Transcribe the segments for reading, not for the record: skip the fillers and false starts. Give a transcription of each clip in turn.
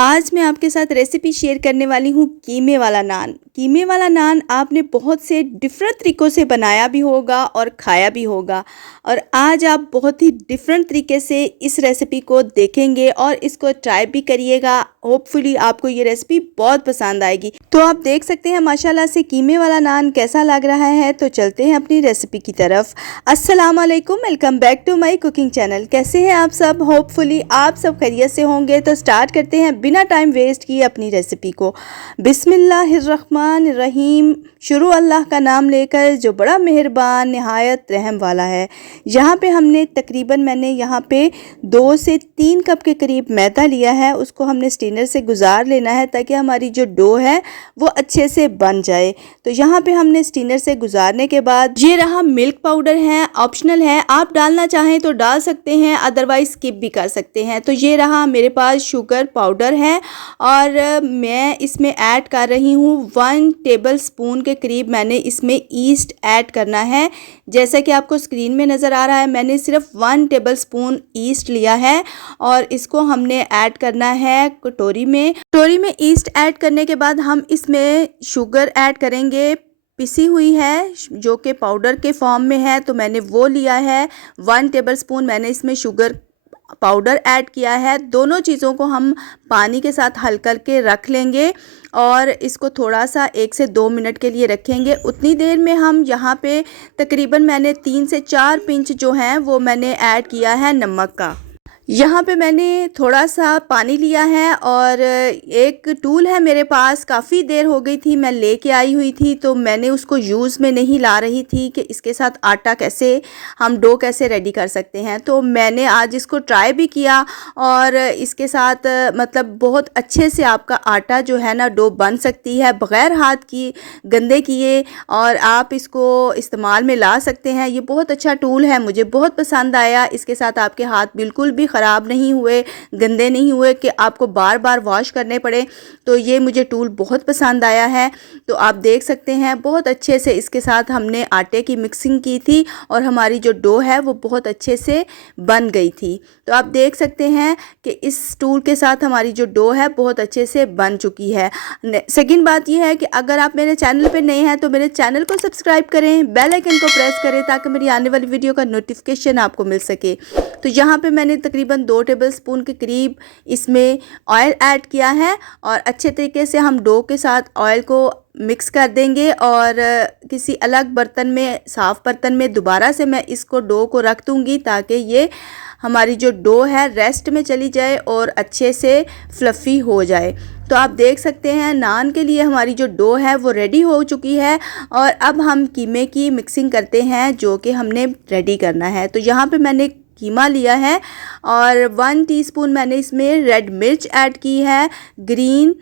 आज मैं आपके साथ रेसिपी शेयर करने वाली हूँ कीमे वाला नान। कीमे वाला नान आपने बहुत से डिफरेंट तरीक़ों से बनाया भी होगा और खाया भी होगा, और आज आप बहुत ही डिफरेंट तरीके से इस रेसिपी को देखेंगे और इसको ट्राई भी करिएगा। होपफुली आपको ये रेसिपी बहुत पसंद आएगी। तो आप देख सकते हैं माशाल्लाह से कीमे वाला नान कैसा लग रहा है। तो चलते हैं अपनी रेसिपी की तरफ। अस्सलाम वालेकुम, welcome back to my cooking channel. कैसे हैं आप सब? होपफुली आप सब खैरियत से होंगे। तो स्टार्ट करते हैं बिना टाइम वेस्ट किए अपनी रेसिपी को। बिस्मिल्लाहिर्रहमानिर्रहीम, शुरू अल्लाह का नाम लेकर जो बड़ा मेहरबान नहायत रहम वाला है। यहाँ पे हमने तकरीबन मैंने यहाँ पे 2 से 3 कप के करीब मैदा लिया है। उसको हमने स्टेनर से गुजार लेना है ताकि हमारी जो डो है वो अच्छे से बन जाए। तो यहाँ पे हमने स्टेनर से गुजारने के बाद ये रहा मिल्क पाउडर है, ऑप्शनल है, आप डालना चाहें तो डाल सकते हैं, अदरवाइज स्किप भी कर सकते हैं। तो ये रहा मेरे पास शुगर पाउडर है और मैं इसमें ऐड कर रही हूँ 1 टेबल स्पून के करीब। मैंने इसमें ईस्ट ऐड करना है। जैसा कि आपको स्क्रीन में नज़र आ रहा है, मैंने सिर्फ 1 टेबल स्पून ईस्ट लिया है और इसको हमने ऐड करना है कटोरी में। कटोरी में ईस्ट ऐड करने के बाद हम इसमें शुगर ऐड करेंगे, पिसी हुई है जो कि पाउडर के फॉर्म में है। तो मैंने वो लिया है 1 टेबल स्पून। मैंने इसमें शुगर पाउडर ऐड किया है। दोनों चीज़ों को हम पानी के साथ हल करके रख लेंगे और इसको थोड़ा सा 1 से 2 मिनट के लिए रखेंगे। उतनी देर में हम यहाँ पे तकरीबन मैंने 3 से 4 पिंच जो हैं वो मैंने ऐड किया है नमक का। यहाँ पे मैंने थोड़ा सा पानी लिया है और एक टूल है मेरे पास, काफ़ी देर हो गई थी मैं लेके आई हुई थी, तो मैंने उसको यूज़ में नहीं ला रही थी कि इसके साथ आटा कैसे हम डो कैसे रेडी कर सकते हैं। तो मैंने आज इसको ट्राई भी किया और इसके साथ मतलब बहुत अच्छे से आपका आटा जो है ना डो बन सकती है बग़ैर हाथ की गंदे किए, और आप इसको इस्तेमाल में ला सकते हैं। ये बहुत अच्छा टूल है, मुझे बहुत पसंद आया। इसके साथ आपके हाथ बिल्कुल भी ख़राब नहीं हुए, गंदे नहीं हुए कि आपको बार बार वॉश करने पड़े। तो ये मुझे टूल बहुत पसंद आया है। तो आप देख सकते हैं बहुत अच्छे से इसके साथ हमने आटे की मिक्सिंग की थी और हमारी जो डो है वो बहुत अच्छे से बन गई थी। तो आप देख सकते हैं कि इस टूल के साथ हमारी जो डो है बहुत अच्छे से बन चुकी है। सेकंड बात यह है कि अगर आप मेरे चैनल पे नए हैं तो मेरे चैनल को सब्सक्राइब करें, बेल आइकन को प्रेस करें ताकि मेरी आने वाली वीडियो का नोटिफिकेशन आपको मिल सके। तो यहाँ पे मैंने तकरीबन 2 टेबल स्पून के करीब इसमें ऑयल ऐड किया है और अच्छे तरीके से हम डो के साथ ऑयल को मिक्स कर देंगे और किसी अलग बर्तन में, साफ़ बर्तन में दोबारा से मैं इसको डो को रख दूँगी ताकि ये हमारी जो डो है रेस्ट में चली जाए और अच्छे से फ्लफ़ी हो जाए। तो आप देख सकते हैं नान के लिए हमारी जो डो है वो रेडी हो चुकी है और अब हम कीमे की मिक्सिंग करते हैं जो कि हमने रेडी करना है। तो यहाँ पे मैंने कीमा लिया है और 1 टीस्पून मैंने इसमें रेड मिर्च ऐड की है, ग्रीन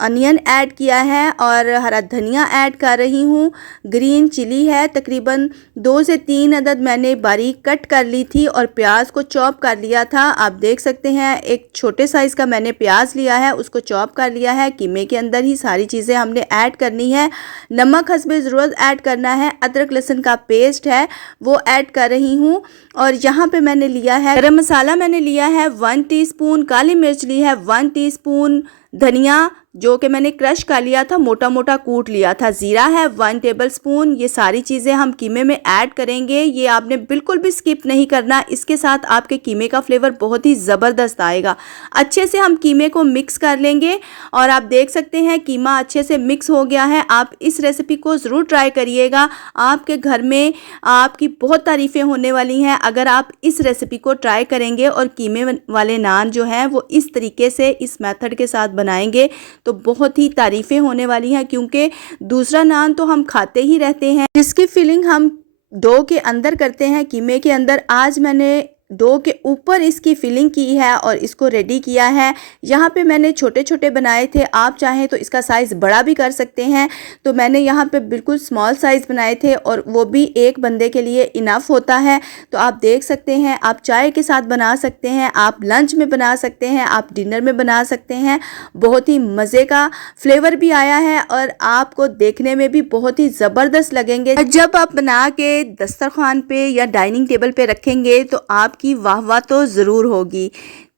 अनियन ऐड किया है और हरा धनिया ऐड कर रही हूँ। ग्रीन चिली है, तकरीबन 2 से 3 अदद मैंने बारीक कट कर ली थी और प्याज को चॉप कर लिया था। आप देख सकते हैं एक छोटे साइज़ का मैंने प्याज लिया है, उसको चॉप कर लिया है। कीमे के अंदर ही सारी चीज़ें हमने ऐड करनी है। नमक हस्बे ज़रूरत ऐड करना है। अदरक लहसुन का पेस्ट है वो ऐड कर रही हूँ और यहाँ पे मैंने लिया है गरम मसाला, मैंने लिया है 1 टीस्पून, काली मिर्च ली है 1 टीस्पून, धनिया जो कि मैंने क्रश कर लिया था, मोटा मोटा कूट लिया था, ज़ीरा है 1 टेबल स्पून। ये सारी चीज़ें हम कीमे में ऐड करेंगे। ये आपने बिल्कुल भी स्किप नहीं करना, इसके साथ आपके कीमे का फ्लेवर बहुत ही ज़बरदस्त आएगा। अच्छे से हम कीमे को मिक्स कर लेंगे और आप देख सकते हैं कीमा अच्छे से मिक्स हो गया है। आप इस रेसिपी को ज़रूर ट्राई करिएगा, आपके घर में आपकी बहुत तारीफ़ें होने वाली हैं अगर आप इस रेसिपी को ट्राई करेंगे और कीमे वाले नान जो हैं वो इस तरीके से इस मेथड के साथ बनाएंगे तो बहुत ही तारीफ़ें होने वाली हैं। क्योंकि दूसरा नान तो हम खाते ही रहते हैं जिसकी फिलिंग हम डो के अंदर करते हैं, कीमे के अंदर। आज मैंने डो के ऊपर इसकी फिलिंग की है और इसको रेडी किया है। यहाँ पे मैंने छोटे छोटे बनाए थे, आप चाहें तो इसका साइज़ बड़ा भी कर सकते हैं। तो मैंने यहाँ पे बिल्कुल स्मॉल साइज़ बनाए थे और वो भी एक बंदे के लिए इनफ होता है। तो आप देख सकते हैं, आप चाय के साथ बना सकते हैं, आप लंच में बना सकते हैं, आप डिनर में बना सकते हैं। बहुत ही मज़े का फ्लेवर भी आया है और आपको देखने में भी बहुत ही ज़बरदस्त लगेंगे। जब आप बना के दस्तरखान पे या डाइनिंग टेबल पे रखेंगे तो आप की वाह वाह तो ज़रूर होगी।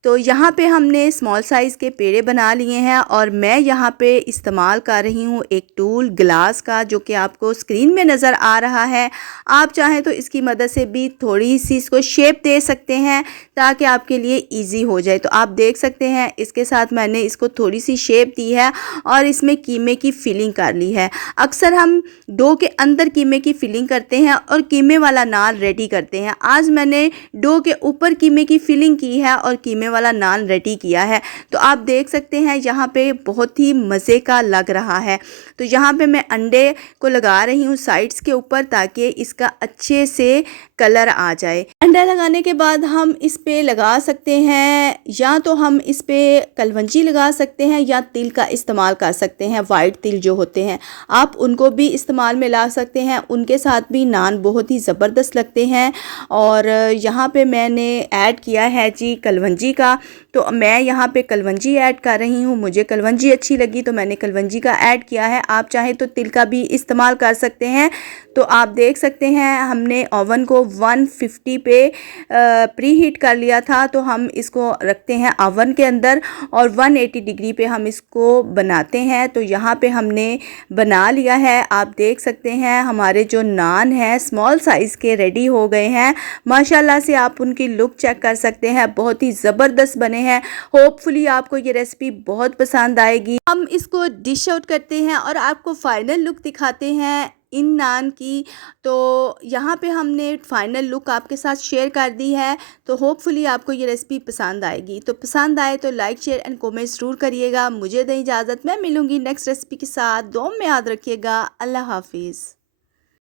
तो यहाँ पे हमने स्मॉल साइज़ के पेड़े बना लिए हैं और मैं यहाँ पे इस्तेमाल कर रही हूँ एक टूल ग्लास का, जो कि आपको स्क्रीन में नज़र आ रहा है। आप चाहें तो इसकी मदद से भी थोड़ी सी इसको शेप दे सकते हैं ताकि आपके लिए इजी हो जाए। तो आप देख सकते हैं इसके साथ मैंने इसको थोड़ी सी शेप दी है और इसमें कीमे की फिलिंग कर ली है। अक्सर हम डो के अंदर कीमे की फिलिंग करते हैं और कीमे वाला नान रेडी करते हैं। आज मैंने डो के ऊपर कीमे की फिलिंग की है और कीमे वाला नान रेडी किया है। तो आप देख सकते हैं यहाँ पे बहुत ही मज़े का लग रहा है। तो यहाँ पे मैं अंडे को लगा रही हूँ साइड्स के ऊपर ताकि इसका अच्छे से कलर आ जाए। अंडा लगाने के बाद हम इस पे लगा सकते हैं, या तो हम इस पे कलवंजी लगा सकते हैं या तिल का इस्तेमाल कर सकते हैं। वाइट तिल जो होते हैं आप उनको भी इस्तेमाल में ला सकते हैं, उनके साथ भी नान बहुत ही ज़बरदस्त लगते हैं। और यहाँ पे मैंने ऐड किया है जी कलवंजी का, तो मैं यहाँ पे कलवंजी ऐड कर रही हूँ। मुझे कलवंजी अच्छी लगी तो मैंने कलवंजी का ऐड किया है। आप चाहें तो तिल का भी इस्तेमाल कर सकते हैं। तो आप देख सकते हैं हमने ओवन को 150 पे प्री हीट कर लिया था, तो हम इसको रखते हैं ओवन के अंदर और 180 डिग्री पे हम इसको बनाते हैं। तो यहाँ पे हमने बना लिया है। आप देख सकते हैं हमारे जो नान हैं स्मॉल साइज़ के रेडी हो गए हैं। माशाल्लाह से आप उनकी लुक चेक कर सकते हैं, बहुत ही ज़बरदस्त बने हैं। होपफुली आपको ये रेसिपी बहुत पसंद आएगी। हम इसको डिश आउट करते हैं और आपको फाइनल लुक दिखाते हैं इन नान की। तो यहाँ पे हमने फाइनल लुक आपके साथ शेयर कर दी है। तो होपफुली आपको ये रेसिपी पसंद आएगी। तो पसंद आए तो लाइक शेयर एंड कमेंट ज़रूर करिएगा। मुझे दें इजाज़त, मैं मिलूँगी नेक्स्ट रेसिपी के साथ। दुआ में याद रखिएगा। अल्लाह हाफिज़।